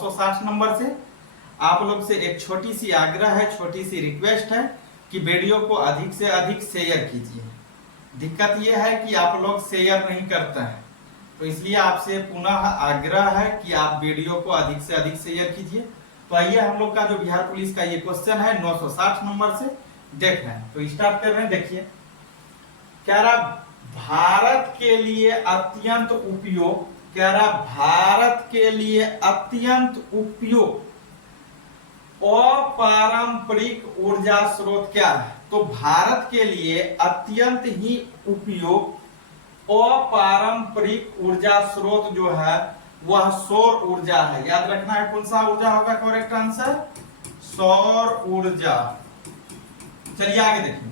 960 number से। आप लोग से एक छोटी सी आग्रह है, छोटी सी रिक्वेस्ट है कि वीडियो को अधिक से अधिक शेयर कीजिए। दिक्कत यह है कि आप लोग शेयर नहीं करते हैं, तो इसलिए आपसे पुनः आग्रह है कि आप वीडियो को अधिक से अधिक शेयर कीजिए। तो आइए हम लोग का जो बिहार पुलिस का ये क्वेश्चन है 960 नंबर से देख रहे हैं। तो स्टार्ट कर रहे हैं। देखिए कह रहा भारत के लिए अत्यंत उपयोग, कह रहा भारत के लिए अत्यंत उपयोग अपारंपरिक ऊर्जा स्रोत क्या है? तो भारत के लिए अत्यंत ही उपयोग अपारंपरिक ऊर्जा स्रोत जो है वह सौर ऊर्जा है। याद रखना है कौन सा ऊर्जा होगा करेक्ट आंसर? सौर ऊर्जा। चलिए आगे देखिए,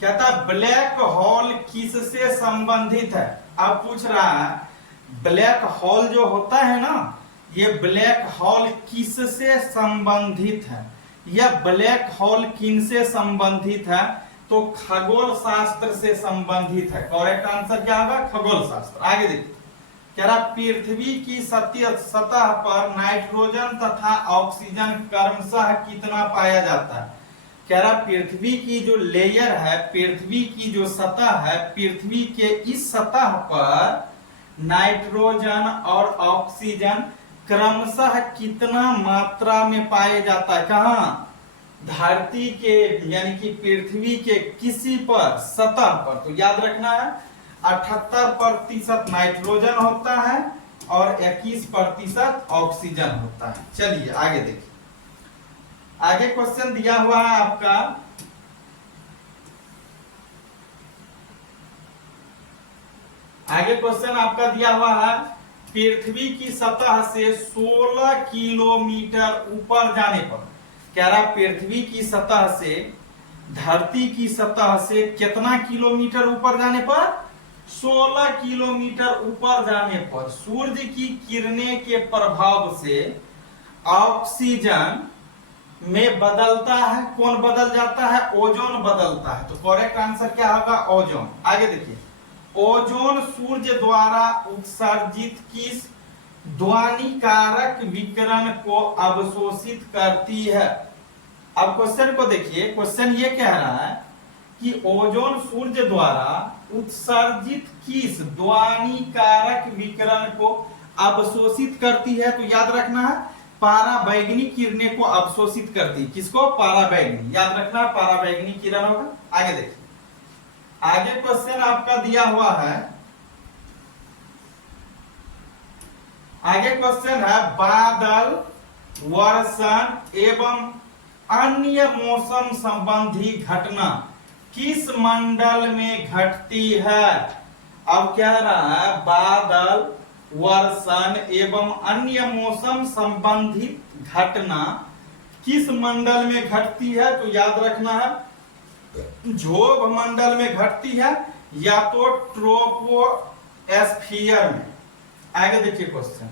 कहता है ब्लैक होल किससे संबंधित है? अब पूछ रहा है ब्लैक होल जो होता है ना, ये ब्लैक होल किससे संबंधित है? यह ब्लैक होल किनसे संबंधित है? तो खगोल शास्त्र से संबंधित है। करेक्ट आंसर क्या होगा? खगोल शास्त्र। आगे देखिए, कह रहा पृथ्वी की सतह पर नाइट्रोजन तथा ऑक्सीजन क्रमशः कितना पाया जाता है? कह रहा पृथ्वी की जो लेयर है, पृथ्वी की जो सतह है, पृथ्वी के इस सतह पर नाइट्रोजन और ऑक्सीजन क्रमशः कितना मात्रा में पाया जाता है? कहां? धरती के यानी कि पृथ्वी के किसी पर सतह पर। तो याद रखना है 78% नाइट्रोजन होता है और 21% ऑक्सीजन होता है। चलिए आगे देखिए, आगे क्वेश्चन दिया हुआ है आपका, आगे क्वेश्चन आपका दिया हुआ है पृथ्वी की सतह से 16 किलोमीटर ऊपर जाने पर। कह रहा पृथ्वी की सतह से धरती की सतह से कितना किलोमीटर ऊपर जाने पर? 16 किलोमीटर ऊपर जाने पर सूर्य की किरणें के प्रभाव से ऑक्सीजन में बदलता है। कौन बदल जाता है? ओजोन बदलता है। तो करेक्ट आंसर क्या होगा? ओजोन। आगे देखिए, ओजोन सूर्य द्वारा उत्सर्जित किस ध्वनिकारक विकिरण को अवशोषित करती है? अब क्वेश्चन को देखिए, क्वेश्चन ये कह रहा है कि ओजोन सूर्य द्वारा उत्सर्जित किस ध्वनिकारक विकिरण को अवशोषित करती है? तो याद रखना है पाराबैंगनी किरणें को अवशोषित करती है। किसको? पाराबैंगनी। याद रखना पाराबैंगनी किरण होगा। आगे देखिए, आगे क्वेश्चन आपका दिया हुआ है, आगे क्वेश्चन है बादल, वर्षण एवं अन्य मौसम संबंधी घटना किस मंडल में घटती है? अब कह रहा है बादल, वर्षण एवं अन्य मौसम संबंधित घटना किस मंडल में घटती है? तो याद रखना है जोभ मंडल में घटती है या तो ट्रोपोस्फियर में। आगे देखिए क्वेश्चन,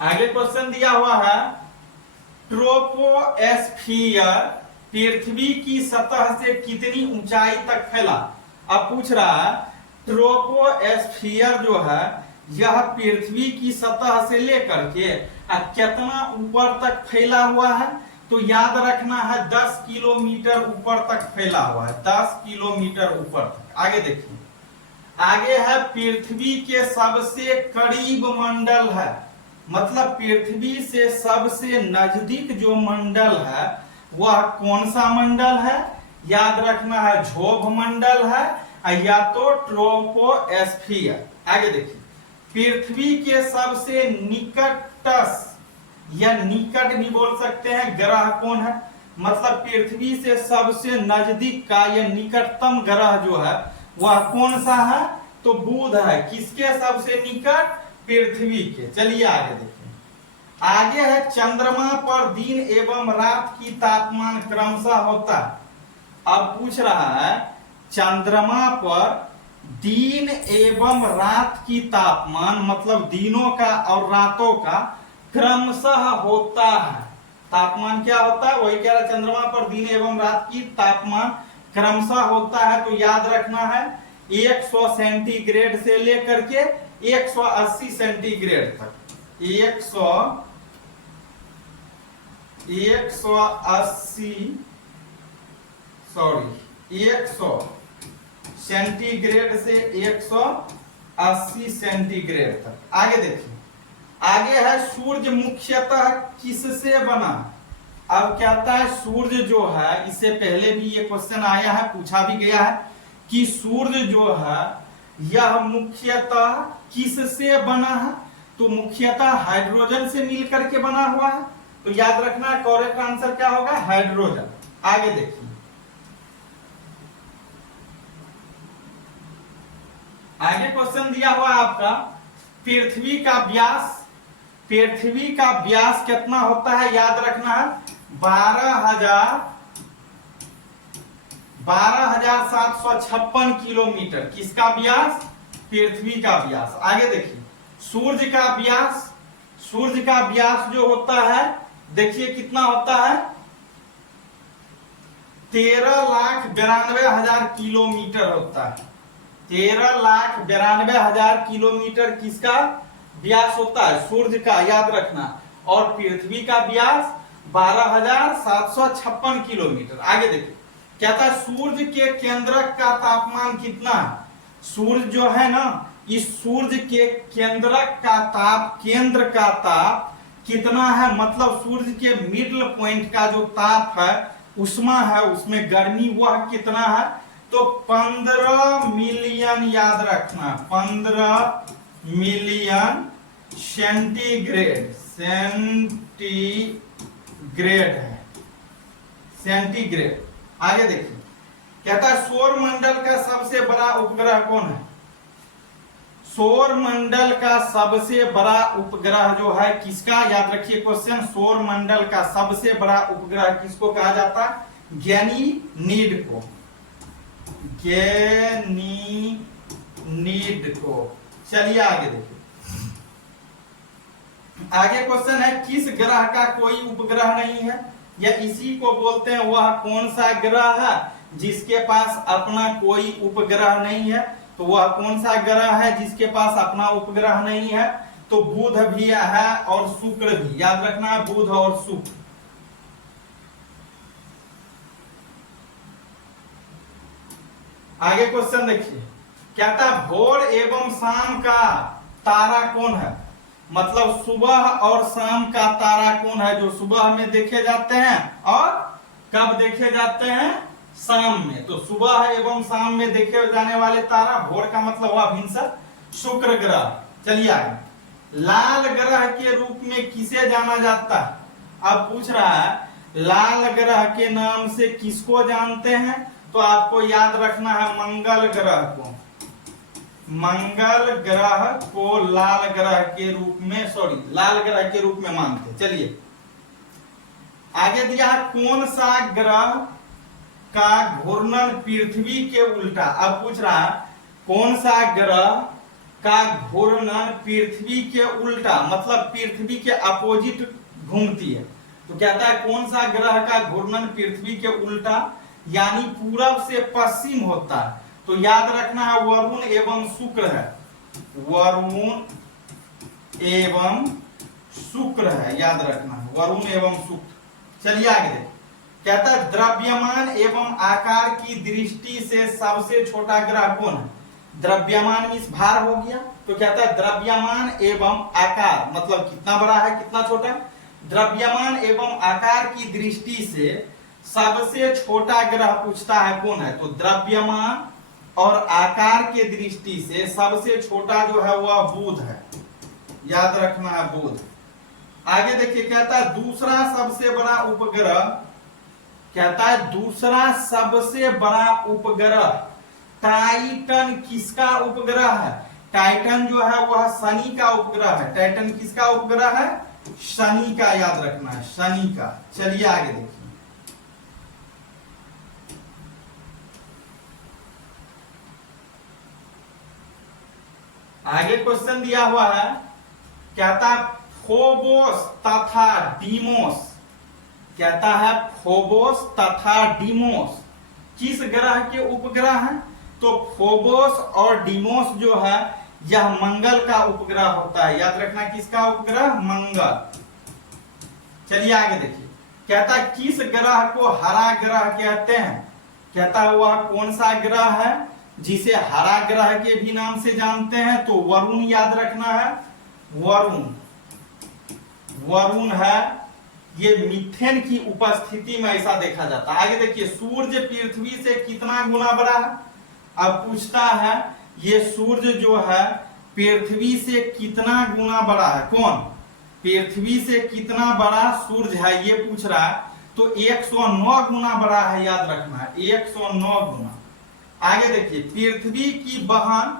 आगे क्वेश्चन दिया हुआ है ट्रोपोस्फियर पृथ्वी की सतह से कितनी ऊंचाई तक फैला? अब पूछ रहा है ट्रोपोस्फियर जो है यह पृथ्वी की सतह से लेकर के कितना ऊपर तक फैला हुआ है? तो याद रखना है 10 किलोमीटर ऊपर तक फैला हुआ है, 10 किलोमीटर ऊपर तक। आगे देखिए, आगे है पृथ्वी के सबसे करीब मंडल है, मतलब पृथ्वी से सबसे नजदीक जो मंडल है वह कौन सा मंडल है? याद रखना है जोभ मंडल है या तो ट्रोपोस्फियर। आगे देखिए, पृथ्वी के सबसे निकटस्थ या निकट भी बोल सकते हैं ग्रह कौन है? मतलब पृथ्वी से सबसे नजदीक का या निकटतम ग्रह जो है वह कौन सा है? तो बुध है। किसके सबसे निकट? पृथ्वी के। चलिए आगे देखिए, आगे है चंद्रमा पर दिन एवं रात की तापमान क्रमशः होता है। अब पूछ रहा है चंद्रमा पर दिन एवं रात की तापमान, मतलब दिनों का और रातों का क्रमशः होता है। तापमान क्या होता है? वही कह रहा चंद्रमा पर दिन एवं रात की तापमान क्रमशः होता है, तो याद रखना है 100 सेंटीग्रेड से लेकर के 180 सेंटीग्रेड तक। 100 सेंटीग्रेड से 180 सेंटीग्रेड तक। आगे देखिए, आगे है सूर्य मुख्यतः किससे बना। अब कहता है सूर्य जो है, इससे पहले भी ये क्वेश्चन आया है, पूछा भी गया है कि सूर्य जो है यह मुख्यतः किससे बना है। तो मुख्यतः हाइड्रोजन से मिलकर के बना हुआ है, तो याद रखना है करेक्ट आंसर क्या होगा, हाइड्रोजन। आगे देखिए, आगे क्वेश्चन दिया हुआ है आपका, पृथ्वी का व्यास कितना होता है, याद रखना है 12,756 किलोमीटर। किसका व्यास, पृथ्वी का व्यास। आगे देखिए, सूर्य का व्यास जो होता है, देखिए कितना होता है, 13,92,000 किलोमीटर होता है। 13,92,000 किलोमीटर किसका व्यास होता है, सूर्य का, याद रखना। और पृथ्वी का व्यास 12,756 किलोमीटर। आगे देखिए, कहता है सूर्य के केंद्रक का तापमान कितना है। सूर्य जो है ना, इस सूर्य के केंद्र का ताप कितना है, मतलब सूर्य के मिडल पॉइंट का जो ताप है, उष्मा है, उसमें गर्मी, वह कितना है, तो 15 मिलियन, याद रखना 15 मिलियन सेंटीग्रेड है, सेंटीग्रेड। आगे देखिए, कहता है सौर मंडल का सबसे बड़ा उपग्रह कौन है। सौर मंडल का सबसे बड़ा उपग्रह जो है किसका, याद रखिए क्वेश्चन, सौर मंडल का सबसे बड़ा उपग्रह किसको कहा जाता है, गैनीमीड को। चलिए आगे देखिए, आगे क्वेश्चन है, किस ग्रह का कोई उपग्रह नहीं है, या इसी को बोलते हैं वह कौन सा ग्रह है जिसके पास अपना कोई उपग्रह नहीं है। तो वह कौन सा ग्रह है जिसके पास अपना उपग्रह नहीं है, तो बुध भी है और शुक्र भी, याद रखना है बुध और शुक्र। आगे क्वेश्चन देखिए, कहता है भोर एवं शाम का तारा कौन है, मतलब सुबह और शाम का तारा कौन है, जो सुबह में देखे जाते हैं और कब देखे जाते हैं, शाम में। तो सुबह एवं शाम में देखे जाने वाले तारा, भोर का मतलब हुआ भिनसर, शुक्र ग्रह। चलिए आगे, लाल ग्रह के रूप में किसे जाना जाता है। अब पूछ रहा है लाल ग्रह के नाम से किसको जानते हैं, तो आपको याद रखना है मंगल ग्रह को। मंगल ग्रह को लाल ग्रह के रूप में मानते। चलिए आगे दिया है, कौन सा ग्रह का घूर्णन पृथ्वी के उल्टा। अब पूछ रहा है कौन सा ग्रह का घूर्णन पृथ्वी के उल्टा, मतलब पृथ्वी के अपोजिट घूमती है। तो कहता है कौन सा ग्रह का घूर्णन पृथ्वी के उल्टा यानी पूरब से पश्चिम होता है। तो याद रखना है वरुण एवं शुक्र है, वरुण एवं शुक्र है, याद रखना है वरुण एवं शुक्र। चलिए आगे देखें, कहता है द्रव्यमान एवं आकार की दृष्टि से सबसे छोटा ग्रह कौन है। द्रव्यमान मीन्स भार हो गया, तो कहता है द्रव्यमान एवं आकार मतलब कितना बड़ा है कितना छोटा। द्रव्यमान एवं आकार की दृष्टि से सबसे छोटा ग्रह पूछता है कौन है, तो द्रव्यमान और आकार के दृष्टि से सबसे छोटा जो है वह बुध है, याद रखना है बुध। आगे देखिए, कहता है दूसरा सबसे बड़ा उपग्रह टाइटन किसका उपग्रह है। टाइटन जो है वह शनि का उपग्रह है। टाइटन किसका उपग्रह है, शनि का, याद रखना है शनि का। चलिए आगे देखिए, आगे क्वेश्चन दिया हुआ है, कहता है फोबोस तथा डीमोस किस ग्रह के उपग्रह हैं? तो फोबोस और डीमोस जो है यह मंगल का उपग्रह होता है। याद रखना किसका उपग्रह? मंगल। चलिए आगे देखिए, कहता है किस ग्रह को हरा ग्रह कहते हैं? कहता है वह कौन सा ग्रह है जिसे हरा ग्रह के भी नाम से जानते हैं? तो वरुण याद रखना है, वरुण। वरुण है, ये मीथेन की उपस्थिति में ऐसा देखा जाता है। आगे देखिए, सूर्य पृथ्वी से कितना गुना बड़ा है? अब पूछता है ये सूर्य जो है पृथ्वी से कितना गुना बड़ा है? कौन? पृथ्वी से कितना बड़ा सूर्य है ये पूछ रहा है। तो 109 गुना बड़ा है, याद रखना है 109 गुना। आगे देखिए, पृथ्वी की बहन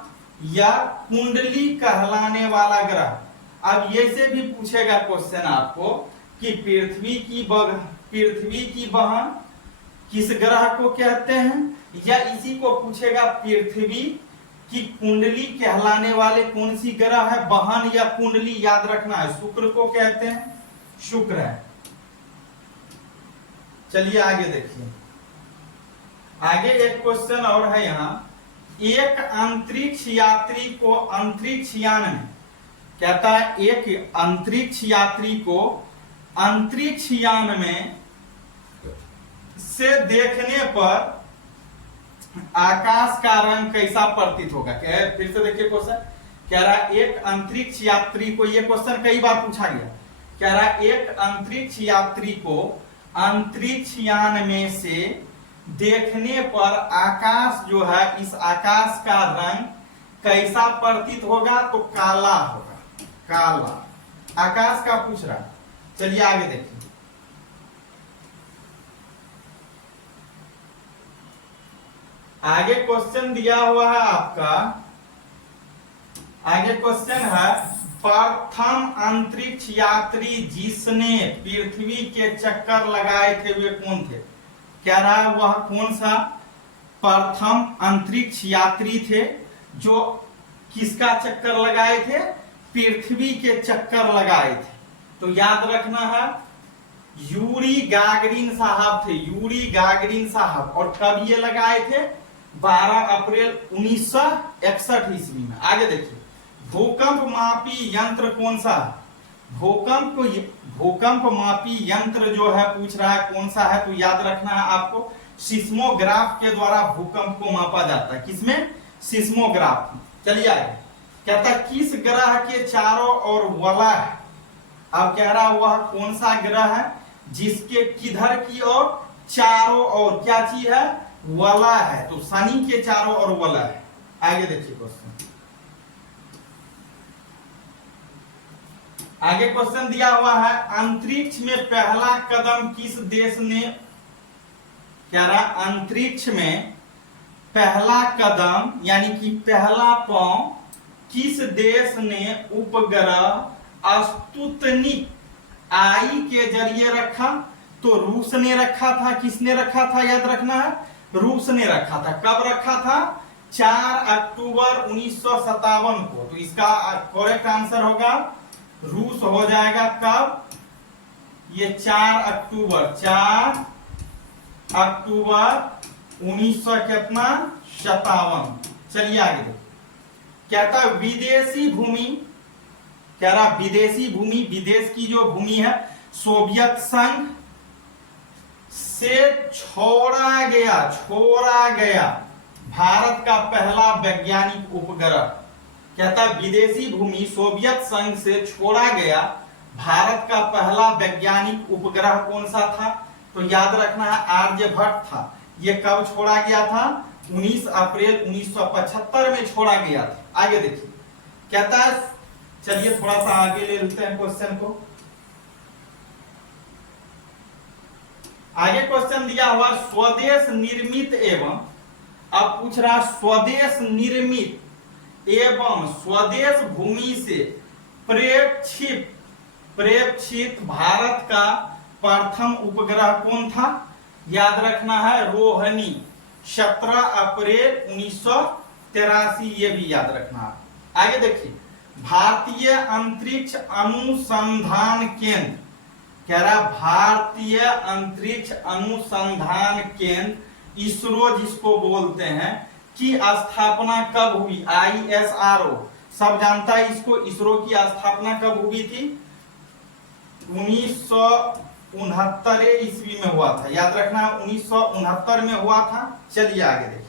या कुंडली कहलाने वाला ग्रह। अब ये से भी पूछेगा क्वेश्चन आपको कि पृथ्वी की बहन किस ग्रह को कहते हैं, या इसी को पूछेगा पृथ्वी की कुंडली कहलाने वाले कौन सी ग्रह है? बहन या कुंडली याद रखना है, शुक्र को कहते हैं, शुक्र है। चलिए आगे देखिए, आगे एक क्वेश्चन और है यहाँ। एक अंतरिक्ष यात्री को अंतरिक्ष यान में, कहता है एक अंतरिक्ष यात्री को अंतरिक्ष यान में से देखने पर आकाश का रंग कैसा प्रतीत होगा? फिर से देखिए क्वेश्चन, कह रहा है एक अंतरिक्ष यात्री को, ये क्वेश्चन कई बार पूछा गया, कह रहा है एक अंतरिक्ष यात्री को अंतरिक्ष यान में से देखने पर आकाश जो है, इस आकाश का रंग कैसा प्रतीत होगा? तो काला होगा, काला। आकाश का पूछ रहा। चलिए आगे देखिए, आगे क्वेश्चन दिया हुआ है आपका। आगे क्वेश्चन है, प्रथम अंतरिक्ष यात्री जिसने पृथ्वी के चक्कर लगाए थे वे कौन थे? क्या रहा वह कौन सा प्रथम अंतरिक्ष यात्री थे जो किसका चक्कर लगाए थे? पृथ्वी के चक्कर लगाए थे। तो याद रखना है यूरी गागरिन साहब थे, यूरी गागरिन साहब। और कब ये लगाए थे? 12 अप्रैल 1961 ईस्वी में। आगे देखिए, भूकंप मापी यंत्र कौन सा? भूकंप मापी यंत्र जो है पूछ रहा है कौन सा है? तो याद रखना है आपको सिस्मोग्राफ के द्वारा भूकंप को मापा जाता है। किसमें? सिस्मोग्राफ। चलिए आगे, कहता किस ग्रह के चारों ओर वलय है? अब कह रहा वह कौन सा ग्रह है जिसके किधर की ओर? चारों ओर क्या चीज है? वलय है। तो शनि के चारों ओर वलय है। आगे देखिए क्वेश्चन, आगे क्वेश्चन दिया हुआ है, अंतरिक्ष में पहला कदम किस देश ने? क्या रहा? अंतरिक्ष में पहला कदम यानी कि पहला पांव किस देश ने उपग्रह स्पुतनिक आई के जरिए रखा? तो रूस ने रखा था। किसने रखा था? याद रखना है रूस ने रखा था। कब रखा था? 4 अक्टूबर 1957 को। तो इसका करेक्ट आंसर होगा रूस हो जाएगा। कब? ये 4 अक्टूबर 1957। चलिए आगे देखो, कहता विदेशी भूमि, कह रहा विदेशी भूमि, विदेश की जो भूमि है सोवियत संघ से छोड़ा गया भारत का पहला वैज्ञानिक उपग्रह। कहता विदेशी भूमि सोवियत संघ से छोड़ा गया भारत का पहला वैज्ञानिक उपग्रह कौन सा था? तो याद रखना है आर्यभट्ट था। ये कब छोड़ा गया था? 19 अप्रैल 1975 में छोड़ा गया था। आगे देखिए, कहता है, चलिए थोड़ा सा आगे ले लेते हैं क्वेश्चन को। आगे क्वेश्चन दिया हुआ स्वदेश निर्मित एवं, अब पूछ रहा स्वदेश निर्मित एवं स्वदेश भूमि से प्रेक्षित भारत का प्रथम उपग्रह कौन था? याद रखना है रोहिणी, 17 अप्रैल 1983। ये भी याद रखना है। आगे देखिए, भारतीय अंतरिक्ष अनुसंधान केंद्र, कह रहा भारतीय अंतरिक्ष अनुसंधान केंद्र इसरो जिसको बोलते हैं की स्थापना कब हुई? ISRO सब जानता है इसको। इसरो की स्थापना कब हुई थी? 1969 ईस्वी में हुआ था। याद रखना 1969 में हुआ था। चलिए आगे देखिए।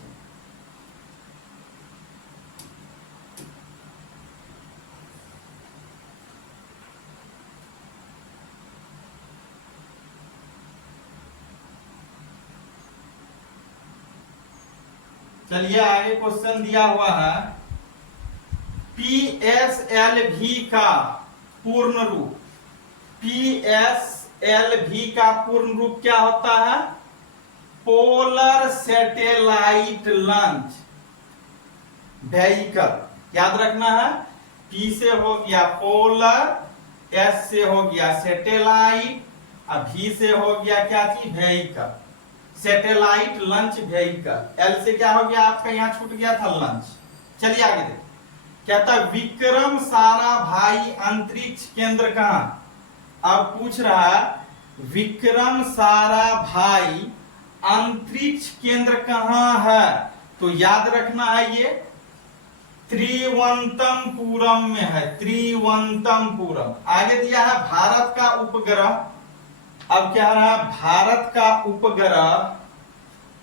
चलिए आगे क्वेश्चन दिया हुआ है PSLV का पूर्ण रूप। PSLV का पूर्ण रूप क्या होता है? Polar satellite launch vehicle. याद रखना है P से हो गया पोलर, S से हो गया सैटेलाइट, और V से हो गया क्या चीज? Vehicle. Satellite launch vehicle. L से क्या हो गया आपका? यहां छूट गया था लॉन्च। चलिए आगे देखिए। कहता विक्रम साराभाई अंतरिक्ष केंद्र कहां? अब पूछ रहा है विक्रम साराभाई अंतरिक्ष केंद्र कहां है? तो याद रखना है ये त्रिवंतमपुरम में है। त्रिवंतमपुरम। आगे दिया है भारत का उपग्रह। अब क्या रहा? भारत का उपग्रह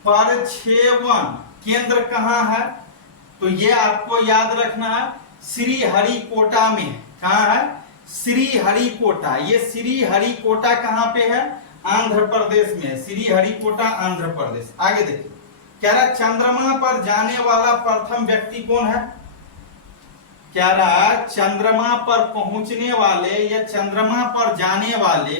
प्रक्षेपण केंद्र कहां है? तो ये आपको याद रखना है श्रीहरिकोटा में। कहां है? श्रीहरिकोटा। ये श्रीहरिकोटा कहां पे है? आंध्र प्रदेश में। श्रीहरिकोटा आंध्र प्रदेश। आगे देखिए कह रहा चंद्रमा पर जाने वाला प्रथम व्यक्ति कौन है? कह रहा चंद्रमा पर पहुंचने वाले या चंद्रमा पर जाने वाले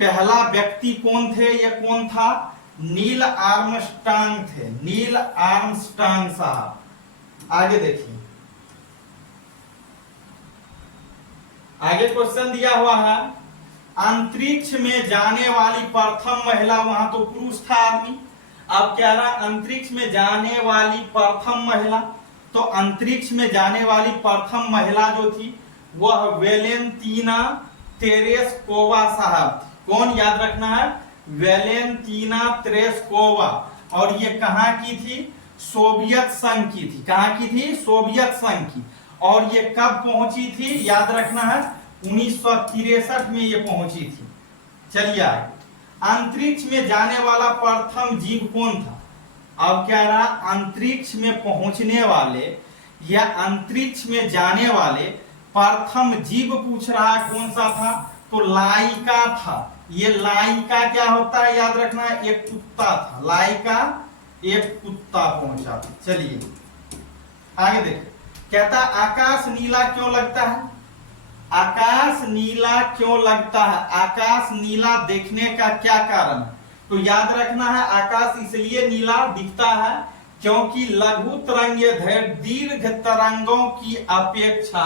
पहला व्यक्ति कौन थे? ये कौन था? नील आर्मस्ट्रांग थे। नील आर्मस्ट्रांग साहब। आगे देखिए। आगे क्वेश्चन दिया हुआ है अंतरिक्ष में जाने वाली प्रथम महिला। वहां तो पुरुष था आदमी। अब कह रहा अंतरिक्ष में जाने वाली प्रथम महिला। तो अंतरिक्ष में जाने वाली प्रथम महिला जो थी वह वेलेंटीना तेरेस्कोवा साहब थी। कौन? याद रखना है वेलेंटीना तेरेस्कोवा। और ये कहां की थी? सोवियत संघ की थी। कहां की थी? सोवियत संघ की। और ये कब पहुंची थी? याद रखना है 1963 में ये पहुंची थी। चलिए आगे। अंतरिक्ष में जाने वाला प्रथम जीव कौन था? अब क्या रहा अंतरिक्ष में पहुंचने वाले या अंतरिक्ष में जाने वाले प्रथम जीव पूछ रहा है कौन सा था? तो लाइका था। ये लाइका क्या होता है? याद रखना है एक कुत्ता था। लाइका एक कुत्ता पहुंचा था। चलिए आगे देखिए। कहता आकाश नीला क्यों लगता है? आकाश नीला क्यों लगता है? आकाश नीला देखने का क्या कारण है? तो याद रखना है आकाश इसलिए नीला दिखता है क्योंकि लघु तरंगदैर्घ्य दीर्घ तरंगों की अपेक्षा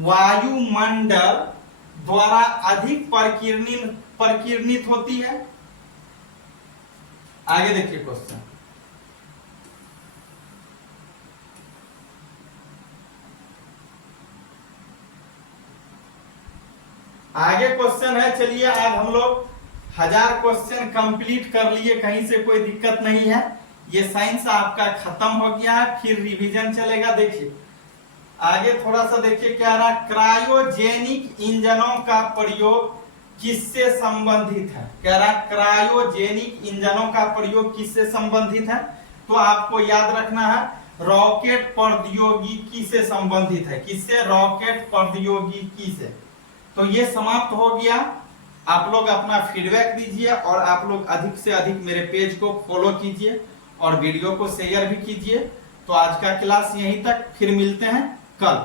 वायुमंडल द्वारा अधिक परिकीर्णित होती है। आगे देखिए क्वेश्चन। आगे क्वेश्चन है। चलिए आज हम लोग 1000 क्वेश्चन कंप्लीट कर लिए। कहीं से कोई दिक्कत नहीं है। ये साइंस आपका खत्म हो गया है। फिर रिवीजन चलेगा। देखिए आगे थोड़ा सा देखिए क्या रहा। क्रायोजेनिक इंजनों का प्रयोग किससे संबंधित है? कह रहा क्रायोजेनिक इंजनों का प्रयोग किससे संबंधित है? तो आपको याद रखना है रॉकेट प्रौद्योगिकी से संबंधित है। किससे? रॉकेट प्रौद्योगिकी से। तो ये समाप्त हो गया। आप लोग अपना फीडबैक दीजिए और आप लोग अधिक से अधिक मेरे पेज को फॉलो कीजिए और वीडियो को शेयर भी कीजिए। तो आज का क्लास यहीं तक। फिर मिलते हैं कल।